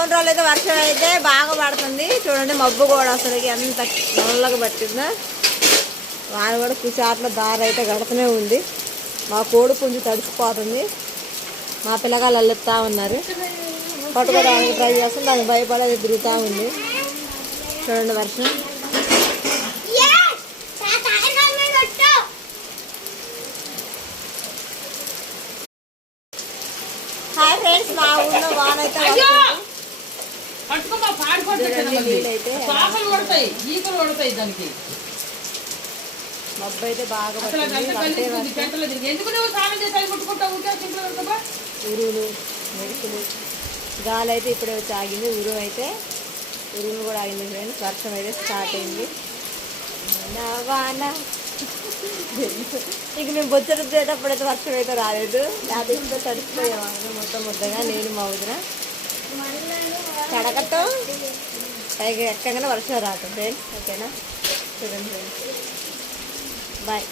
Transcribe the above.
కొన్ని రోజులు అయితే వర్షం అయితే బాగా పడుతుంది. చూడండి మబ్బు కూడా అసలు ఎంత నల్లగా పట్టిందో. వాన కూడా కుచాట్ల దారి అయితే గడుతూనే ఉంది. మా కోడి పుంజు తడిసిపోతుంది. మా పిల్లగాళ్ళు అల్లుతా ఉన్నారు. పట్టుకోవడానికి ట్రై చేస్తుంది. దానికి భయపడేది తిరుగుతూ ఉంది. చూడండి వర్షం. హాయ్ ఫ్రెండ్స్, మా ఊళ్ళో వాన అయితే మబ్బు అయితే బాగా ఉరువులు మెరుపులు గాలి అయితే ఇప్పుడే వచ్చి ఆగింది. ఉరువు కూడా ఆగింది ఫ్రెండ్స్. వర్షం అయితే స్టార్ట్ అయింది. వాన ఇక మేము బొచ్చటప్పుడైతే వర్షం అయితే రాలేదు. అది ఇంట్లో తడిసిపోయాము మొత్తం ముద్దగా. నేను మా వదిన తడకట్టం పైకి ఎక్కగానే వర్షం రావటం ఫ్రెండ్స్. ఓకేనా, చూడండి ఫ్రెండ్స్, బాయ్.